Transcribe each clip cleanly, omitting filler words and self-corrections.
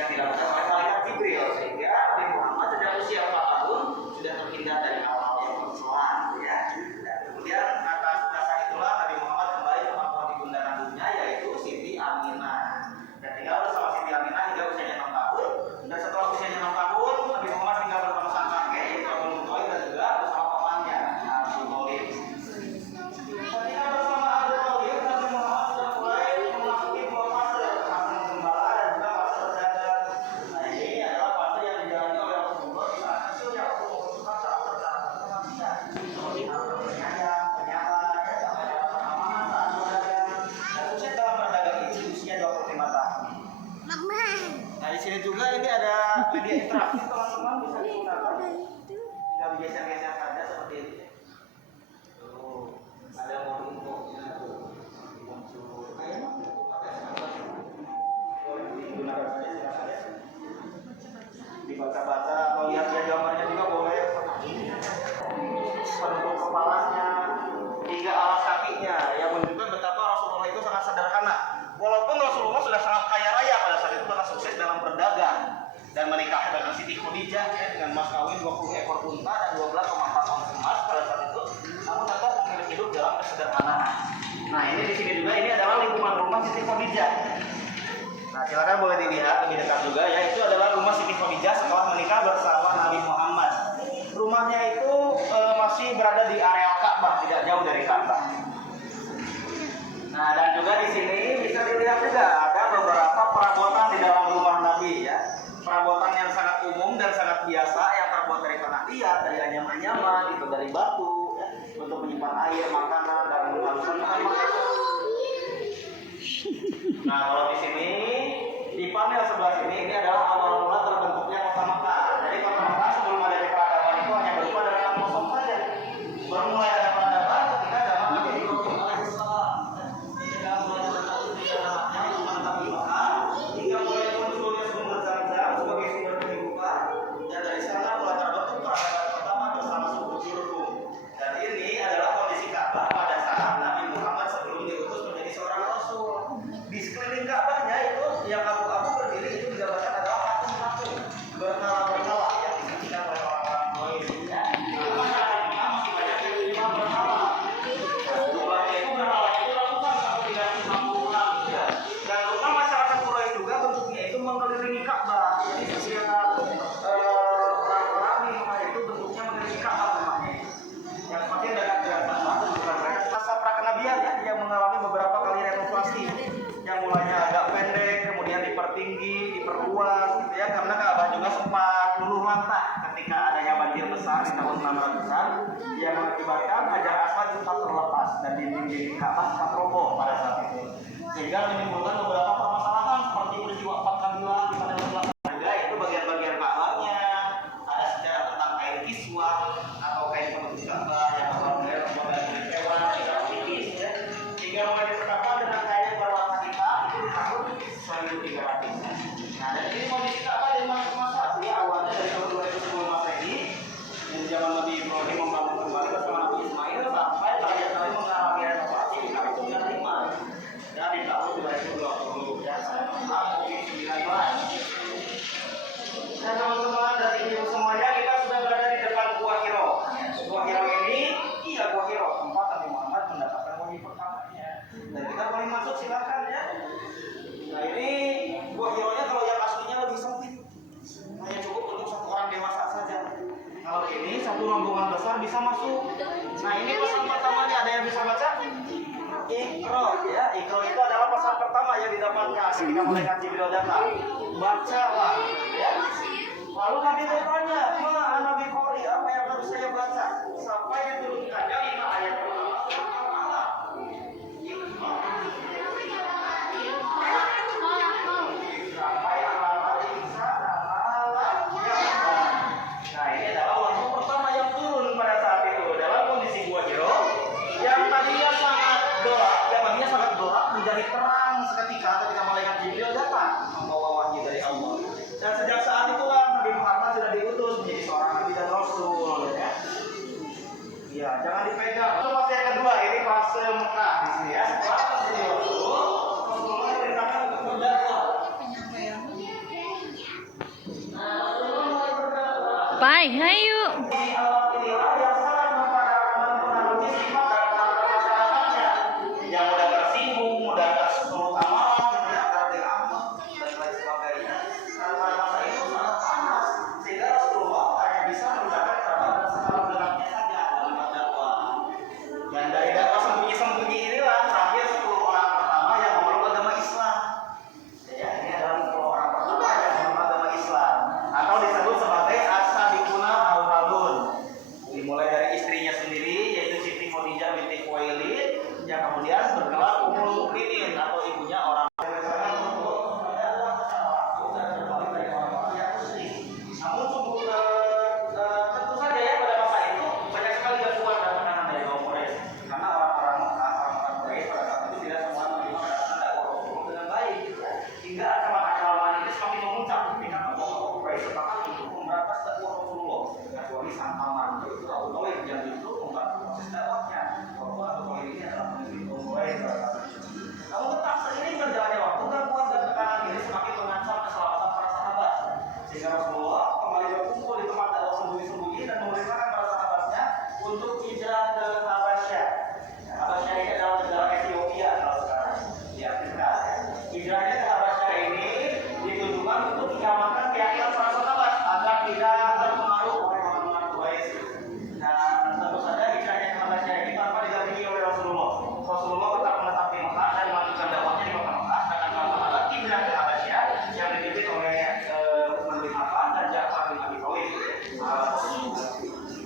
yang dilakukan oleh malaikat Jibril, sehingga Nabi Muhammad sejak usia 4 tahun sudah terhindar dari hal-hal yang bersoal, ya. Dan kemudian atas dasar itulah Nabi Muhammad kembali ke pangkuan ibunda kandungnya, yaitu Siti Aminah. Dan tinggal bersama Siti Aminah hingga usianya 6 tahun. Dan setelah usianya 6 tahun, Nabi Muhammad tinggal bersama sang kakek, yaitu Abu Muthalib, dan juga bersama pamannya, Abu Thalib. Ketika bersama Abu Thalib, Nabi Muhammad sudah mulai memasuki dua fase menggembala dan juga fase berdagang. Nah, ini adalah fase yang dijalani oleh Rasulullah di saat kecilnya untuk membutuhkan syarat-syarat kematian, seperti hal berdagang, penyabar, sampai dalam keamanan saat berdagang. Dan usia dalam berdagang ini usia 25 tahun. Nah, di sini juga ini ada media interaktif, teman-teman bisa digunakan. Tinggal digeser-geser saja seperti ini. Tuh, ada info-infonya tuh. Muncul kayak boleh digunakan saja, silakan ya. Dibaca-baca atau lihat ya gambarnya juga boleh. Bentuk kepalanya hingga alas kakinya yang menunjukkan betapa Rasulullah itu sangat sederhana. Walaupun Rasulullah sudah sangat kaya raya pada saat itu karena sukses dalam berdagang dan menikah dengan Siti Khadijah ya, dengan mas kawin 20 ekor unta dan 12,4 ons emas pada saat itu, namun tetap memilih hidup dalam kesederhanaan. Nah, ini di sini juga ini adalah lingkungan rumah Siti Khadijah. Nah, silakan boleh dilihat lebih dekat juga ya. Itu adalah rumah Siti Khadijah setelah menikah bersama Nabi Muhammad. Rumahnya itu masih berada di area Ka'bah, tidak jauh dari Ka'bah. Nah, dan juga di sini bisa dilihat juga ada beberapa perabotan di dalam rumah Nabi ya. Perabotan yang sangat umum dan sangat biasa yang terbuat dari tanah liat, dari anyaman-anyaman, itu dari batu ya, untuk menyimpan air, makanan dan menghaluskan makanan. Nah, kalau di sini di panel sebelah sini ini adalah awal mula terbentuknya kota Mekah. Jadi kota Mekah sebelum adanya peradaban itu hanya berupa dari alam kosong saja. Baru mulai ada peradaban ketika zaman Nabi Ibrahim alaihissalam. Ketika mulai terbentuk di dalamnya umat Nabi Mekah, hingga mulai munculnya sumber Zam-Zam sebagai sumber kehidupan. Dan dari sana mulai terbentuk peradaban pertama bersama suku Jurhum. Dan ini adalah kondisi Ka'bah pada saat Nabi Muhammad sebelum diutus menjadi seorang rasul. Di sekeliling Ka'bahnya itu yang abu-abu berdiri itu digambarkan adalah patung-patung berhala-berhala yang disaksikan oleh orang-orang Quraisy. Masih banyak yang menyembah berhala. Jumlahnya itu berhala itu ratusan sampai 350-an ya. Dan rumah masyarakat Quraisy juga bentuknya itu mengelilingi Ka'bah. Jadi setiap orang-orang di rumah itu bentuknya mengelilingi Ka'bah rumahnya. Yang semakin dekat dengan Ka'bah bentukan mereka masa prakenabian ya, yang mengalami beberapa kali renovasi. Yang mulanya agak pendek, kemudian dipertinggi, diperluas gitu ya, karena Ka'bah juga sempat luluh lantak ketika adanya banjir besar di tahun 600-an yang mengakibatkan Hajar Aswad sempat terlepas dan dinding-dinding Ka'bah sempat roboh pada saat itu, sehingga menimbulkan beberapa permasalahan seperti peristiwa 4 kabilah di pada belakang. Juga itu bagian-bagian Ka'bahnya ada sejarah tentang kain kiswah atau kain penutup Ka'bah yang berwarna kulit hewan tidak tipis ya, hingga mulai disertakan dengan kain yang berwarna hitam itu di tahun 1300. Nah, dan ini kondisi Ka'bah di masa ya, awalnya dari tahun 2010 Masehi di zaman Nabi Ibrahim membangun kembali bersama Nabi Ismail sampai kalian kali mengalami renovasi di tahun 95 dan di tahun 2020 ya, sampai 19. Dan teman-teman dari ini semuanya kita sudah berada di depan Gua Hiro. Gua Hiro ini, iya Gua Hiro, tempat Nabi Muhammad mendapatkan wahyu pertamanya. Dan kita boleh masuk silakan ya. Nah, ini Gua Hiro-nya kalau yang aslinya lebih sempit, hanya cukup untuk satu orang dewasa saja. Kalau ini satu rombongan besar bisa masuk. Nah, ini pesan pertamanya, ada yang bisa baca? Iqra ya, Iqra itu adalah pesan pertama yang didapatkan ketika malaikat Jibril datang. Bacalah ya. Lalu Nabi bertanya, "Ma ana biqari, apa yang harus saya baca?" Sampai diturunkannya 5 ayat pertama surat Al-Alaq. Sampai Al-Alaq Isa Al-Alaq. Nah, ini adalah wahyu pertama yang turun pada saat itu dalam kondisi Gua Hiro yang tadinya sangat gelap menjadi terang seketika ketika malaikat Jibril datang membawa wahyu dari Allah. Dan Pai, hayu. Di awal inilah yang sangat mempengaruhi sifat dan karakter masyarakatnya, yang mudah tersinggung, mudah tersulut amarah, gitu ya, berarti amat dan lain sebagainya. Karena pada masa itu sangat panas, sehingga Rasulullah hanya bisa menjaga kerabat secara gelapnya saja dalam dakwah. Dan dari dakwah sembunyi-sembunyi inilah terakhir 10 orang pertama yang memeluk agama Islam. Ya, ini adalah 10 orang pertama yang memeluk agama Islam, atau disebut sebagai as-sabiquna al-awwalun. Dimulai dari istrinya sendiri, yaitu Siti Khadijah binti Khuwailid, yang kemudian bergelar Ummul Mukminin atau ibunya orang. Namun sungguh tentu saja ya pada masa itu banyak sekali gangguan dan tekanan dari kaum Quraisy, karena orang-orang Mekah, orang-orang Quraisy pada saat itu tidak semua menerima kedatangan dakwah Rasulullah dengan baik, hingga ancaman-ancaman ini semakin memuncak ketika kaum Quraisy sepakat untuk memberantas dakwah Rasulullah, kecuali sang paman yaitu Abu Thalib yang justru membantu proses dakwahnya, walaupun Abu Thalib ini adalah pemimpin kaum Quraisy pada saat itu. Namun tetap seiring berjalannya waktu, gangguan dan tekanan ini semakin mengancam keselamatan para sahabat, sehingga Rasulullah kembali berkumpul di tempat dakwah sembunyi-sembunyi dan memerintahkan para sahabatnya untuk hijrah ke Habasyah. Habasyah ini adalah negara Ethiopia kalau sekarang di Afrika. Hijrahnya ke Habasyah ini ditujukan untuk menyelamatkan keyakinan para sahabat agar tidak terpengaruh oleh orang-orang Quraisy. Dan tentu saja hijrahnya ke Habasyah ini tanpa didampingi oleh Rasulullah. Rasulullah tetap menetap di Mekah dan melanjutkan dakwahnya di Mekah, sedangkan para sahabat hijrah ke Habasyah yang dipimpin oleh Utsman bin Affan dan Ja'far bin Abi Thalib.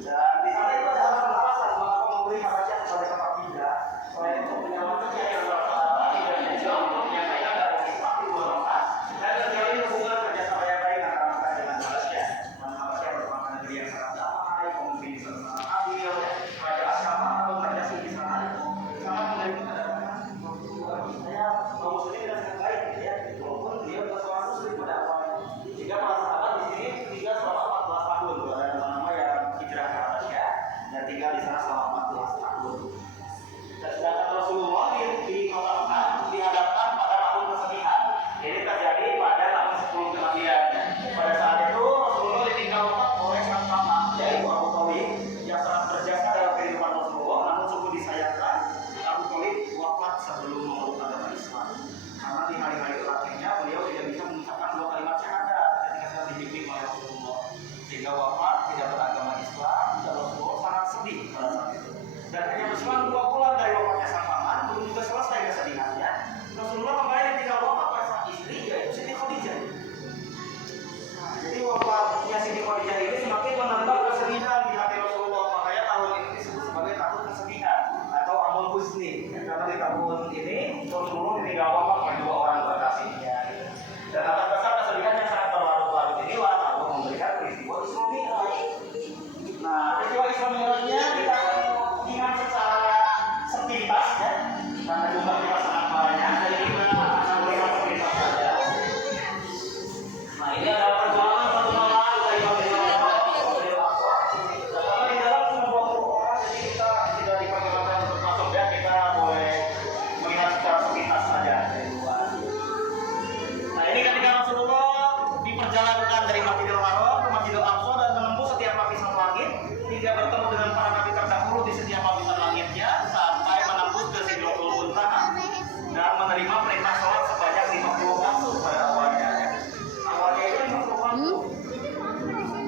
Dan di sana itu ada alasan mengapa memberi Habasyah sebagai tempat hijrah. Selain itu menyelamatkan keyakinan para sahabat, hijrahnya juga untuk menyampaikan dakwah Islam di luar Mekah dan menjalin hubungan kerjasama yang baik antara Mekah dengan Habasyah. Dan Habasyah merupakan negeri yang sangat damai, pemimpin di sana sangat adil, raja agama atau raja suci di sana itu sangat menerima kedatangan Rasulullah. Saya kaum muslimin dengan sangat baik, gitu ya, walaupun dia bukan seorang muslim pada awalnya. Jika para sahabat di sini tinggal selama 14 tahun, ada nama-nama yang hijrah ke Habasyah dan tinggal di sana selama 14 tahun. Dan sedangkan Rasulullah di kota Mekah dihadapkan pada tahun kesedihan. Ini terjadi pada tahun 10 kemudian. Pada saat itu Rasulullah ditinggal wafat oleh sang paman, yaitu Abu Thalib, yang sangat berjasa dalam kehidupan Rasulullah. Namun sungguh disayangkan Abu Thalib wafat sebelum memeluk agama Islam, karena di hari-hari terakhirnya beliau tidak bisa mengucapkan 2 kalimat syahadat ketika sedang dibimbing oleh Rasulullah, sehingga wafat tidak beragama Islam. Dan Rasulullah sangat sedih pada saat itu. Dan hanya berselang 2 bulan dari wafatnya sang paman, belum juga selesai kesedihannya, Rasulullah kembali ditinggal wafat oleh sang istri, yaitu Siti Khadijah. Nah, jadi wafatnya Siti Khadijah ini semakin menambah kesedihan di hati Rasulullah. Makanya tahun ini disebut sebagai tahun kesedihan atau Amul Husni, karena di tahun ini Rasulullah ditinggal wafat oleh 2 orang kekasihnya. Dan atas dasar kesedihan yang sangat berlarut-larut inilah Allah memberikan peristiwa Isra Mi'raj. Nah, peristiwa Isra Mi'rajnya kita ingat secara sepintas ya, karena jumlah kita sangat banyak, jadi kita akan melihat sepintas saja. Nah, ini adalah perjuangan satu malam dari Madinah ke Al-Aqsa. Karena di dalam cuma 20 orang, jadi kita tidak diperkenankan untuk masuk ya, kita boleh melihat secara sepintas saja dari luar. Nah, ini ketika Rasulullah diperjalankan dari Masjidil Haram ke Masjidil Aqsa dan menembus setiap lapisan langit hingga bertemu dengan para nabi terdahulu di setiap lapisan langitnya sampai menembus ke Sidratul Muntaha dan menerima perintah sholat sebanyak 50 waktu pada awalnya. Awalnya itu 50 waktu.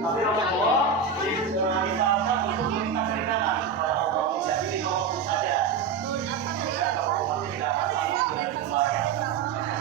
Tapi Rasulullah disarankan untuk meminta keringanan kepada Allah, jadi 5 waktu saja. Sehingga kalau umatnya tidak akan sanggup dengan jumlah yang sangat banyak.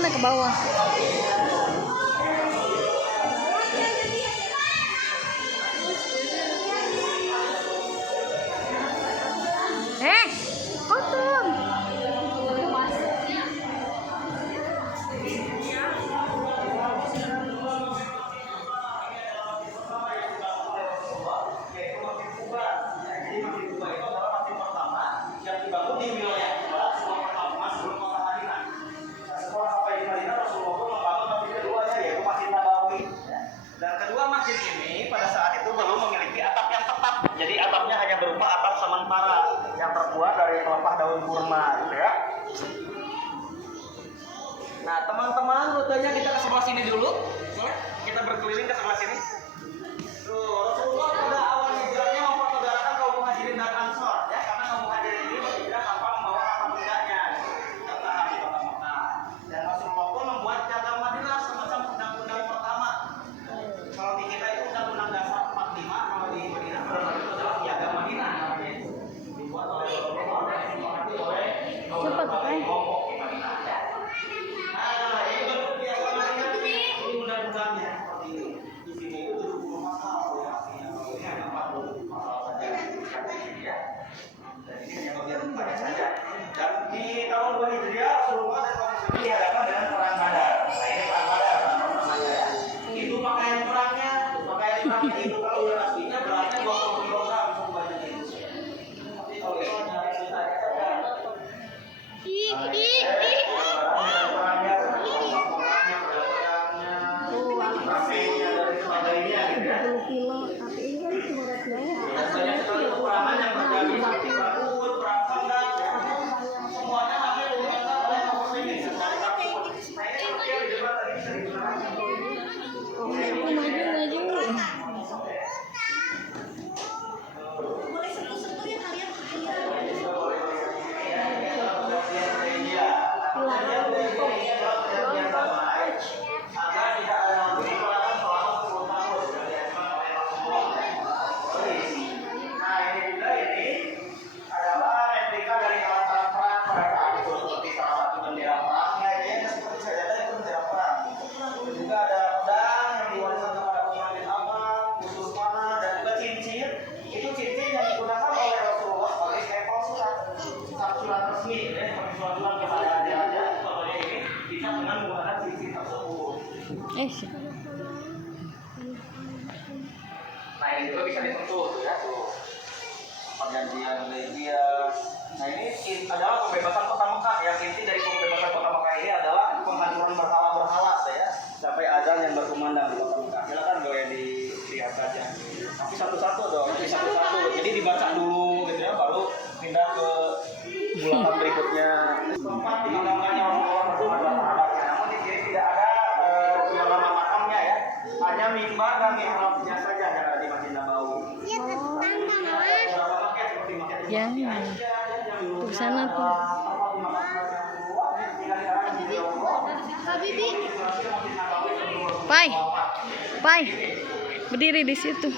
sana ke bawah. Kotor. Dan kedua, masjid ini pada saat itu belum memiliki atap yang tetap. Jadi atapnya hanya berupa atap sementara yang terbuat dari pelepah daun kurma, gitu ya. Nah, teman-teman, rutenya kita ke sebelah sini dulu. Kita berkeliling ke sebelah sini. Tuh, Rasulullah pada awal hijrahnya mempersaudarakan kaum Muhajirin dan Ansor, ya, karena kaum Muhajirin ini berhijrah tanpa membawa harta bendanya, serta di kota Mekah. Dan Rasulullah pun membuat jaga Madinah semacam undang-undang pertama. Kalau di kita itu undang-undang dasar 45, kalau di Madinah benar itu adalah jaga Madinah namanya. Dibuat oleh Rasulullah dan dimengerti oleh berbagai kelompok di Madinah. Nah, ini bentuk biasa Madinah ini undang-undangnya seperti ini. Di sini itu 70 pasal ya, ini hanya 40 pasal saja ya. Dan ini hanya bagian banyak saja. Dan di tahun 2 Hijriah Rasulullah dan kaum muslimin dihadapkan dengan perang Badar. Nah, ini perang Badar namanya ya. Itu pakaian perangnya itu kalau udah aslinya beratnya 20 kilogram untuk bajunya itu. Tapi kalau itu hanya sisanya saja. Perangnya, pedangnya, dari sebagainya gitu ya. 20 kilo, tapi ini kan cuma rasanya. Banyak sekali peperangan yang terjadi seperti perang Uhud, perang Khandaq, ya. Semuanya hampir dimenangkan oleh kaum muslimin. Nah, ini seperti yang dijelaskan tadi bisa digunakan. Maju. Boleh sentuh-sentuh ya kalian. Agar tidak ada perang selama 10 tahun. Nah, ini juga ini adalah replika dari alat-alat perang pada saat itu, seperti salah satu bendera perangnya ini seperti senjata itu bendera perang. Juga ada pedang yang diwariskan kepada Utsman bin Affan, busur panah, dan juga cincin. Itu cincin yang digunakan oleh Rasulullah sebagai stempel surat resmi, ya, seperti surat-surat kepada raja-raja. Contohnya ini bisa dengan menggunakan cincin tersebut. Nah, ini juga bisa disentuh tuh ya, tuh perjanjian Hudaybiyah. Nah, ini adalah pembebasan kota Mekah. Yang inti dari pembebasan kota Mekah ini adalah penghancuran berhala-berhala, ya, sampai azan yang berkumandang di kota Mekah. Silakan boleh dilihat saja. Tapi satu-satu dong, jadi satu-satu. Jadi dibaca dulu, gitu ya, baru pindah ke bulatan berikutnya. Tempat dimakamkannya Rasulullah bersama dua sahabatnya. Namun di sini tidak ada nama makamnya, ya. Hanya mimbar dan mihrabnya saja yang ada di Masjid Nabawi. Jangan. Tuh sana tuh. Pai, berdiri di situ.